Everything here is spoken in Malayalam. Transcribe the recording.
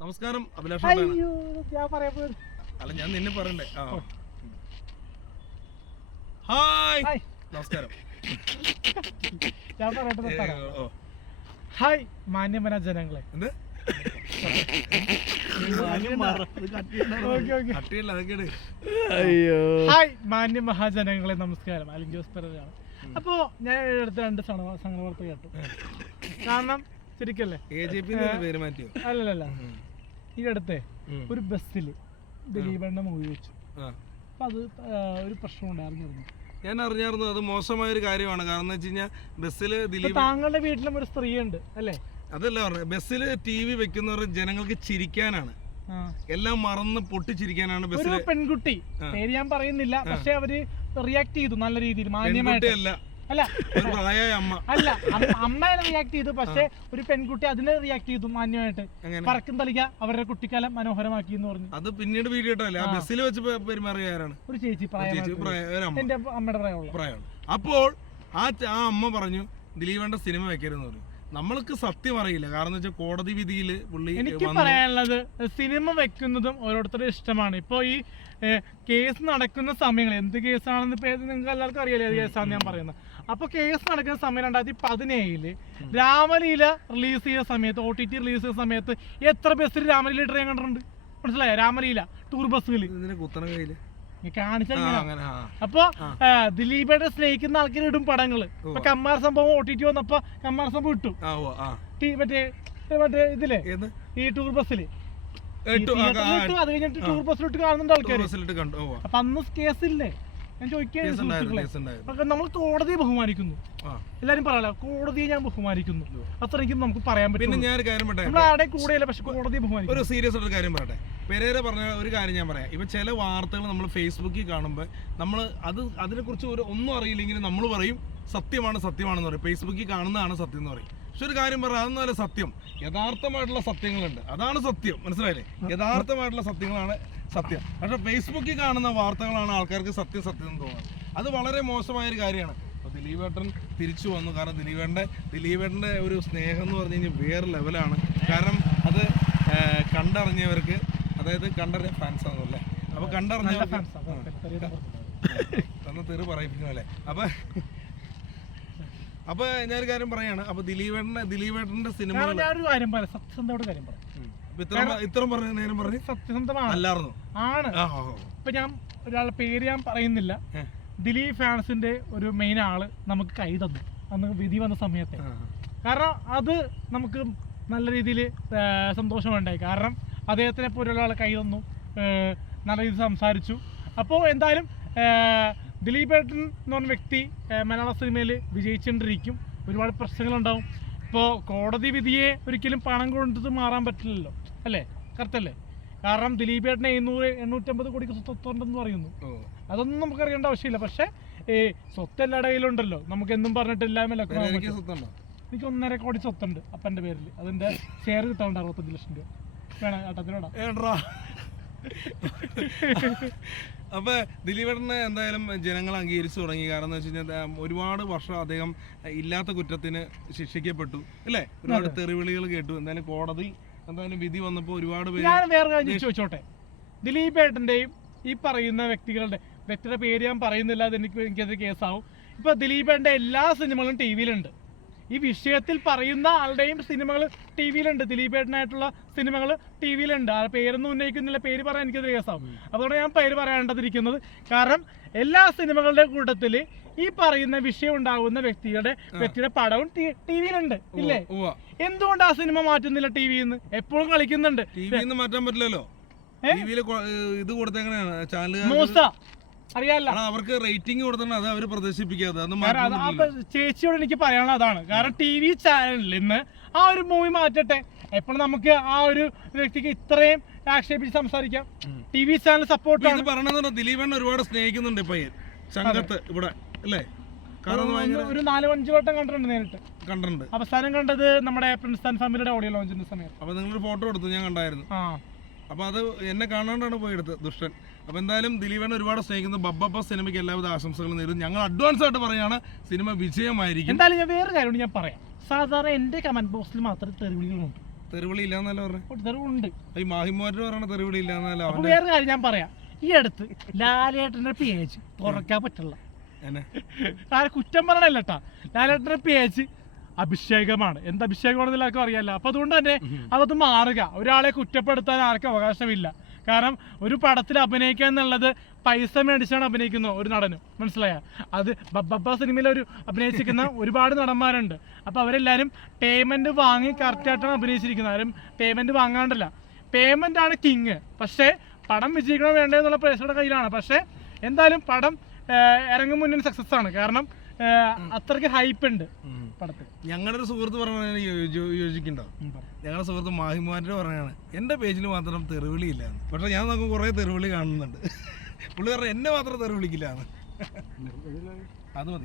നമസ്കാരം അഭിലാഷ്. അല്ല ഞാൻ നിന്നെ പറയണ്ടേ. ഹായ് നമസ്കാരം. ഹായ് മാന്യമന ജനങ്ങളെ. എന്ത് ഹായ് മാന്യ മഹാജനങ്ങളെ നമസ്കാരം. അലിൻ ജോസ് പെരയാണ്. അപ്പോ ഞാൻ എടുത്ത രണ്ട് സംഘടന കേട്ടു. കാരണം ശരിക്കല്ലേ അല്ലല്ല ഈ അടുത്തേ ഒരു ബസ്സിൽ ദിലീപണ്ണ മൂവി വെച്ചു. അപ്പൊ അത് ഒരു പ്രശ്നം ഉണ്ടായിരുന്നു. ഞാൻ അറിഞ്ഞായിരുന്നു. അത് മോശമായ ഒരു കാര്യമാണ്. കാരണം എന്ന് വെച്ച് കഴിഞ്ഞാൽ ബസ്സില് ദിലീപ് താങ്കളുടെ വീട്ടിലും ഒരു സ്ത്രീ ഉണ്ട് അല്ലേ? അതല്ല പറഞ്ഞത്. ബസ്സില് TV വെക്കുന്നവർ ജനങ്ങൾക്ക് ചിരിക്കാനാണ്, എല്ലാം മറന്ന് പൊട്ടിച്ചിരിക്കാനാണ്. ബസ്സിൽ പെൺകുട്ടി, പേര് ഞാൻ പറയുന്നില്ല, പക്ഷെ അവര് റിയാക്ട് ചെയ്തു നല്ല രീതിയിൽ, മാന്യമായിട്ട്. അല്ല അല്ല അമ്മ റിയാക്ട് ചെയ്തു, പക്ഷെ ഒരു പെൺകുട്ടി അതിനെ റിയാക്ട് ചെയ്തു മാന്യമായിട്ട്. പറക്കും തളിക അവരുടെ കുട്ടിക്കാലം മനോഹരമാക്കി എന്ന് പറഞ്ഞു. അത് പിന്നീട് വീഡിയോ ബസ്സിൽ വെച്ച് പെരുമാറിയാരാണ് ഒരു ചേച്ചി, എന്റെ അമ്മയുടെ പ്രായമാണ്. അപ്പോൾ ആ അമ്മ പറഞ്ഞു ദിലീപേണ്ട സിനിമ വെക്കരുതെന്ന് പറഞ്ഞു. നമ്മൾക്ക് സത്യം അറിയില്ല. കാരണം എന്ന് വെച്ചാൽ കോടതി വിധിയിൽ പുള്ളി. എനിക്ക് പറയാനുള്ളത്, സിനിമ വെക്കുന്നതും ഓരോരുത്തരുടെ ഇഷ്ടമാണ്. ഇപ്പൊ ഈ കേസ് നടക്കുന്ന സമയങ്ങൾ, എന്ത് കേസാണെന്ന് നിങ്ങൾക്ക് എല്ലാവർക്കും അറിയാലോ ഏത് കേസാണെന്ന് ഞാൻ പറയുന്നത്. അപ്പൊ കേസ് നടക്കുന്ന സമയം 2017 രാമലീല റിലീസ് ചെയ്ത സമയത്ത്, OTT റിലീസ് ചെയ്ത സമയത്ത് എത്ര ബസ്സിൽ രാമലീല ട്രെയിൻ കണ്ടിട്ടുണ്ട്? മനസ്സിലായോ? രാമലീല ടൂർ ബസ്സുകൾ കാണിച്ചാൽ. അപ്പൊ ദിലീപേടെ സ്നേഹിക്കുന്ന ആൾക്കാർ ഇടും പടങ്ങള്. ഇപ്പൊ കമ്മാർ സംഭവം OTT വന്നപ്പോ കമ്മാർ സംഭവം ഇട്ടു. മറ്റേ ഇതിലെ ഈ ടൂർ ബസ്സില് അത് കഴിഞ്ഞിട്ട് ടൂർ ബസ്സിലിട്ട് കാണുന്നുണ്ട് ആൾക്കാർ. അപ്പൊ അന്ന് കേസില്ലേ? ഞാൻ ചോദിക്കുക, നമ്മൾ കോടതിയെ ബഹുമാനിക്കുന്നു. എല്ലാരും പറയാലോ കോടതിയെ ഞാൻ ബഹുമാനിക്കുന്നു. അത്രയ്ക്കും നമുക്ക് പറയാൻ പറ്റും. പിന്നെ ഞാൻ കാര്യം നമ്മൾ ആടെ കൂടെയല്ല, പക്ഷെ കോടതിയെ ബഹുമാനിക്കും. ഒരു സീരിയസ് ആയിട്ട് കാര്യം പറയട്ടെ. പെരേര പറഞ്ഞ ഒരു കാര്യം ഞാൻ പറയാം. ഇപ്പൊ ചില വാർത്തകൾ നമ്മൾ ഫേസ്ബുക്കിൽ കാണുമ്പോൾ നമ്മൾ അതിനെക്കുറിച്ച് ഒന്നും അറിയില്ലെങ്കിൽ നമ്മൾ പറയും സത്യമാണെന്ന് പറയും. ഫേസ്ബുക്കിൽ കാണുന്നതാണ് സത്യം എന്ന് പറയും. പക്ഷെ ഒരു കാര്യം പറയാം, അതൊന്നുമല്ല സത്യം. യഥാർത്ഥമായിട്ടുള്ള സത്യങ്ങളുണ്ട്, അതാണ് സത്യം. മനസ്സിലായില്ലേ? യഥാർത്ഥമായിട്ടുള്ള സത്യങ്ങളാണ് സത്യം. പക്ഷെ ഫേസ്ബുക്കിൽ കാണുന്ന വാർത്തകളാണ് ആൾക്കാർക്ക് സത്യം എന്ന് തോന്നുന്നത്. അത് വളരെ മോശമായൊരു കാര്യമാണ്. അപ്പോൾ ദിലീപേട്ടൻ തിരിച്ചു വന്നു. കാരണം ദിലീപേട്ടൻ്റെ ഒരു സ്നേഹം എന്ന് പറഞ്ഞു കഴിഞ്ഞാൽ വേറെ ലെവലാണ്. കാരണം അത് കണ്ടറിഞ്ഞവർക്ക്, അതായത് കണ്ടറിഞ്ഞ ഫാൻസ് ആണല്ലേ. അപ്പോൾ കണ്ടറിഞ്ഞവർക്ക് തന്ന തെറി പറയിപ്പിക്കണല്ലേ. അപ്പൊ ഞാനൊരു കാര്യം പറയാണ്. അപ്പൊ ദിലീപേട്ടന്റെ സിനിമ ഇത്രയും പറഞ്ഞ നേരം പറഞ്ഞ് സത്യസന്ധമാണ് അല്ലായിരുന്നു ആണ്. ഇപ്പൊ ഞാൻ ഒരാളുടെ പേര് ഞാൻ പറയുന്നില്ല. ദിലീപ് ഫാൻസിന്റെ ഒരു മെയിൻ ആള് നമുക്ക് കൈ തന്നു അന്ന് വിധി വന്ന സമയത്തെ. കാരണം അത് നമുക്ക് നല്ല രീതിയിൽ സന്തോഷമുണ്ടായി. കാരണം അദ്ദേഹത്തിനെ പോലെ ഒരാൾ കൈ തന്നു, നല്ല രീതിയിൽ സംസാരിച്ചു. അപ്പോൾ എന്തായാലും ദിലീപേട്ടൻ എന്ന് പറഞ്ഞ വ്യക്തി മലയാള സിനിമയിൽ വിജയിച്ചുകൊണ്ടിരിക്കും. ഒരുപാട് പ്രശ്നങ്ങളുണ്ടാവും. ഇപ്പോൾ കോടതി വിധിയെ ഒരിക്കലും പണം കൊണ്ടിട്ട് മാറാൻ പറ്റില്ലല്ലോ, അല്ലേ? കറക്റ്റ് അല്ലേ? കാരണം ദിലീപേട്ടനെ 850 കോടിക്ക് സ്വത്തുണ്ടെന്ന് പറയുന്നു. അതൊന്നും നമുക്ക് അറിയേണ്ട ആവശ്യമില്ല. പക്ഷേ സ്വത്ത് എല്ലാവരുടെ കയ്യിലുണ്ടല്ലോ. നമുക്ക് എന്നും പറഞ്ഞിട്ട് എല്ലാമല്ലോ. എനിക്ക് 1.5 കോടി സ്വത്തുണ്ട് അപ്പൻ്റെ പേരിൽ. അതിൻ്റെ ഷെയർ കിട്ടാറുണ്ട് 65 ലക്ഷം രൂപ. വേണം ഏട്ടത്തിനോടാ. അപ്പൊ ദിലീപേട്ടനെ എന്തായാലും ജനങ്ങൾ അംഗീകരിച്ചു തുടങ്ങി. കാരണം എന്ന് വെച്ച് കഴിഞ്ഞാൽ ഒരുപാട് വർഷം അദ്ദേഹം ഇല്ലാത്ത കുറ്റത്തിന് ശിക്ഷിക്കപ്പെട്ടു, അല്ലേ? ഒരുപാട് തെറിവിളികൾ കേട്ടു. എന്തായാലും കോടതി എന്തായാലും വിധി വന്നപ്പോൾ ഒരുപാട് പേര്. ഞാൻ വേറെ കാര്യം ചോദിച്ചോട്ടെ, ദിലീപേട്ടന്റെയും ഈ പറയുന്ന വ്യക്തിയുടെ പേര് ഞാൻ പറയുന്നില്ല, അത് എനിക്കത് കേസാവും. ഇപ്പൊ ദിലീപേട്ടന്റെ എല്ലാ സിനിമകളും TV-യിലുണ്ട്. ഈ വിഷയത്തിൽ പറയുന്ന ആളുടെയും സിനിമകൾ TV-യിലുണ്ട്. ദിലീപേട്ടനായിട്ടുള്ള സിനിമകൾ TV-യിലുണ്ട്. ആ പേരൊന്നും ഉന്നയിക്കുന്നില്ല, പേര് പറയാൻ എനിക്കത് കേസാവും. അതുകൊണ്ട് ഞാൻ പേര് പറയാണ്ടിരിക്കുന്നത്. കാരണം എല്ലാ സിനിമകളുടെ കൂട്ടത്തിൽ ഈ പറയുന്ന വിഷയം ഉണ്ടാകുന്ന വ്യക്തിയുടെ പടവും TV-യിലുണ്ട്, ഇല്ലേ? എന്തുകൊണ്ട് ആ സിനിമ മാറ്റുന്നില്ല? TV-ന്ന് എപ്പോഴും കളിക്കുന്നുണ്ട്. TV-ന്ന് മാറ്റാൻ പറ്റില്ലല്ലോ. ഇത് കൊടുത്തെങ്ങനെയാണ് ചാനൽ അറിയാല്ല, അവർക്ക് റേറ്റിംഗ് കൊടുത്തത് അത് അവർ പ്രദർശിപ്പിക്കാതെ. ചേച്ചിയോട് എനിക്ക് പറയാനുള്ള അതാണ്. കാരണം TV ചാനലിൽ നിന്ന് ആ ഒരു മൂവി മാറ്റട്ടെ. എപ്പോഴും നമുക്ക് ആ ഒരു വ്യക്തിക്ക് ഇത്രയും ആക്ഷേപിച്ച് സംസാരിക്കാം. TV ചാനൽ സപ്പോർട്ട് പറയണെന്ന് ദിലീപൻ ഒരുപാട് സ്നേഹിക്കുന്നുണ്ട് സംഘത്ത് ഇവിടെ, അല്ലേ? ഒരു 4-5 വട്ടം കണ്ടിട്ടുണ്ട്. അവസാനം കണ്ടത് നമ്മുടെ പ്രിൻസ് ആൻഡ് ഫാമിലിയുടെ ഓഡിയോ ലോഞ്ചിന്റെ സമയത്ത്. അപ്പൊ നിങ്ങളൊരു ഫോട്ടോ എടുത്തു, ഞാൻ കണ്ടായിരുന്നു. അപ്പൊ അത് എന്നെ കാണാണ്ടാണ് പോയെടുത്തത്, ദുഷ്ടൻ. അപ്പൊ എന്തായാലും ദിലീപനെ ഒരുപാട് സ്നേഹിക്കുന്നു. ബബ്ബ സിനിമയ്ക്ക് എല്ലാവിധ ആശംസകളും നേരുന്നു. ഞങ്ങൾ അഡ്വാൻസ് ആയിട്ട് പറയാണ്, സിനിമ വിജയമായിരിക്കും. എന്തായാലും ഞാൻ വേറെ കാര്യം ഞാൻ പറയാം. സാധാരണ എന്റെ കമന്റ് ബോക്സിൽ മാത്രമേ തെറിവിളികളുണ്ട്. തെരുവിളി ഇല്ലാന്നല്ല പറഞ്ഞത്. തെറിവുണ്ട്. ഈ മാഹിമോറ്റർ പറയണ തെരുവിളി ഇല്ലാന്നല്ല. അപ്പൊ വേറെ കാര്യം ഞാൻ പറയാം, ഈ അടുത്ത് ലാലേട്ടന്റെ പേജ് തുറക്കാൻ പറ്റില്ല. കുറ്റം പറയണല്ലേട്ടാ, ലാലേട്ടന്റെ പേജ് അഭിഷേകമാണ്. എന്ത് അഭിഷേകമാണെന്ന് എല്ലാവർക്കും അറിയാമല്ലോ. അപ്പൊ അതുകൊണ്ട് തന്നെ അതത് മാറുക. ഒരാളെ കുറ്റപ്പെടുത്താൻ ആർക്കും അവകാശമില്ല. കാരണം ഒരു പടത്തിൽ അഭിനയിക്കുക എന്നുള്ളത് പൈസ മേടിച്ചാണ് അഭിനയിക്കുന്നത് ഒരു നടനും, മനസ്സിലായ? അത് ബബ്ബ സിനിമയിൽ അഭിനയിച്ചിരിക്കുന്ന ഒരുപാട് നടന്മാരുണ്ട്. അപ്പോൾ അവരെല്ലാവരും പേയ്മെന്റ് വാങ്ങി കറക്റ്റായിട്ടാണ് അഭിനയിച്ചിരിക്കുന്നത്. ആരും പേയ്മെന്റ് വാങ്ങാണ്ടല്ല. പേയ്മെന്റ് ആണ് കിങ്. പക്ഷേ പടം വിജയിക്കണോ വേണ്ടോ എന്നുള്ള പ്രേക്ഷകരുടെ കയ്യിലാണ്. പക്ഷേ എന്തായാലും പടം ഇറങ്ങും മുന്നേ സക്സസ് ആണ്. കാരണം അത്രയ്ക്ക് ഹൈപ്പ് ഉണ്ട് പടത്തിൽ. ഞങ്ങളുടെ ഒരു സുഹൃത്ത് പറഞ്ഞ യോജിക്കണ്ടോ? ഞങ്ങളുടെ സുഹൃത്ത് മാഹിമോറ്റർ പറഞ്ഞാണ് എൻ്റെ പേജിൽ മാത്രം തെറിവിളി ഇല്ല. പക്ഷെ ഞാൻ നമുക്ക് കുറേ തെറിവിളി കാണുന്നുണ്ട്. പുള്ളി പറഞ്ഞ എന്നെ മാത്രം തെറിവിളിക്കില്ല. അത് മതി.